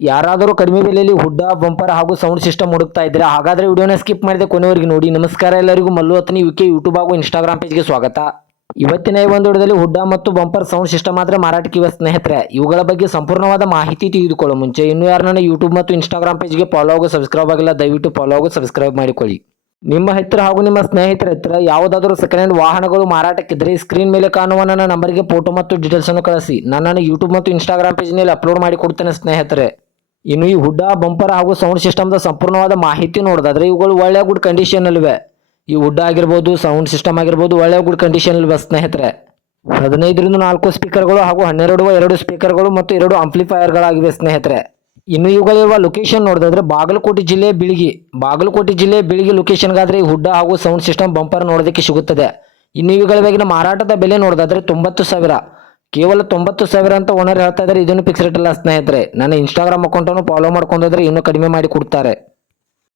ಯಾರಾದರೂ ಕಡಿಮೆ ಬೆಲೆಯಲ್ಲಿ ಹುಡ್ಡ ಬಂಪರ್ ಹಾಗೂ ಸೌಂಡ್ ಸಿಸ್ಟಮ್ ಹುಡುಕ್ತಾ ಇದ್ದೀರಾ? ಹಾಗಾದ್ರೆ ವಿಡಿಯೋನ ಸ್ಕಿಪ್ ಮಾಡದೆ ಕೊನೆವರೆಗೆ ನೋಡಿ. ನಮಸ್ಕಾರ ಎಲ್ಲರಿಗೂ, ಮಲ್ಲು ಅತ್ನಿ ಯುಕೆ ಯೂಟ್ಯೂಬ್ ಹಾಗೂ ಇನ್ಸ್ಟಾಗ್ರಾಮ್ ಪೇಜ್ಗೆ ಸ್ವಾಗತ. ಇವತ್ತಿನ ಈ ಒಂದು ವಿಡಿಯೋದಲ್ಲಿ ಹುಡ್ಡ ಮತ್ತು ಬಂಪರ್ ಸೌಂಡ್ ಸಿಸ್ಟಮ್ ಮಾತ್ರ ಮಾರಾಟಕ್ಕಿವೆ ಸ್ನೇಹಿತರೆ. ಇವುಗಳ ಬಗ್ಗೆ ಸಂಪೂರ್ಣವಾದ ಮಾಹಿತಿ ತೆಗೆದುಕೊಳ್ಳೋ ಮುಂಚೆ ಇನ್ನೂ ಯಾರನ್ನ ಯೂಟ್ಯೂಬ್ ಮತ್ತು ಇನ್ಸ್ಟಾಗ್ರಾಮ್ ಪೇಜ್ಗೆ ಫಾಲೋ ಹಾಗೂ ಸಬ್ಸ್ಕ್ರೈಬ್ ಆಗಿಲ್ಲ, ದಯವಿಟ್ಟು ಫಾಲೋ ಹಾಗೂ ಸಬ್ಸ್ಕ್ರೈಬ್ ಮಾಡಿಕೊಳ್ಳಿ. ನಿಮ್ಮ ಹತ್ತಿರ ಹಾಗೂ ನಿಮ್ಮ ಸ್ನೇಹಿತರ ಹತ್ತಿರ ಯಾವುದಾದರೂ ಸೆಕೆಂಡ್ ಹ್ಯಾಂಡ್ ವಾಹನಗಳು ಮಾರಾಟಕ್ಕಿದ್ರೆ ಸ್ಕ್ರೀನ್ ಮೇಲೆ ಕಾಣುವ ನನ್ನ ನಂಬರ್ಗೆ ಫೋಟೋ ಮತ್ತು ಡೀಟೇಲ್ಸ್ ಅನ್ನು ಕಳಿಸಿ. ನನ್ನನ್ನು ಯೂಟ್ಯೂಬ್ ಮತ್ತು ಇನ್ಸ್ಟಾಗ್ರಾಮ್ ಪೇಜ್ನಲ್ಲಿ ಅಪ್ಲೋಡ್ ಮಾಡಿ ಕೊಡ್ತೇನೆ ಸ್ನೇಹಿತರೆ. ಇನ್ನು ಈ ಹುಡ್ಡ ಬಂಪರ್ ಹಾಗೂ ಸೌಂಡ್ ಸಿಸ್ಟಮ್ದ ಸಂಪೂರ್ಣವಾದ ಮಾಹಿತಿ ನೋಡೋದಾದ್ರೆ ಇವುಗಳು ಒಳ್ಳೆಯ ಗುಡ್ ಕಂಡೀಷನ್ ಅಲ್ಲಿವೆ. ಈ ಹುಡ್ಡ ಆಗಿರ್ಬೋದು, ಸೌಂಡ್ ಸಿಸ್ಟಮ್ ಆಗಿರ್ಬೋದು, ಒಳ್ಳೆಯ ಗುಡ್ ಕಂಡೀಷನ್ ಅಲ್ಲಿವೆ ಸ್ನೇಹಿತರೆ. 15ರಿಂದ 4 ಸ್ಪೀಕರ್ಗಳು ಹಾಗೂ 12 ಸ್ಪೀಕರ್ಗಳು ಮತ್ತು 2 ಆಂಪ್ಲಿಫೈಯರ್ಗಳಾಗಿವೆ ಸ್ನೇಹಿತರೆ. ಇನ್ನು ಇವುಗಳಿರುವ ಲೊಕೇಶನ್ ನೋಡೋದಾದ್ರೆ ಬಾಗಲಕೋಟೆ ಜಿಲ್ಲೆ ಬಿಳಿಗಿ ಲೊಕೇಶನ್ಗಾದ್ರೆ ಈ ಹುಡ್ಡ ಹಾಗೂ ಸೌಂಡ್ ಸಿಸ್ಟಮ್ ಬಂಪರ್ ನೋಡೋದಕ್ಕೆ ಸಿಗುತ್ತದೆ. ಇನ್ನು ಇವುಗಳ ಬಗೆಗಿನ ಮಾರಾಟದ ಬೆಲೆ ನೋಡೋದಾದ್ರೆ 90,000, ಕೇವಲ 90,000 ಅಂತ ಓನರ್ ಹೇಳ್ತಾ ಇದ್ದಾರೆ. ಇದನ್ನು ಫಿಕ್ಸ್ ರೇಟ್ ಅಲ್ಲ ಸ್ನೇಹಿತರೆ. ನನ್ನ ಇನ್ಸ್ಟಾಗ್ರಾಮ್ ಅಕೌಂಟನ್ನು ಫಾಲೋ ಮಾಡ್ಕೊಂಡ್ರೆ ಇನ್ನೂ ಕಡಿಮೆ ಮಾಡಿ ಕೊಡ್ತಾರೆ.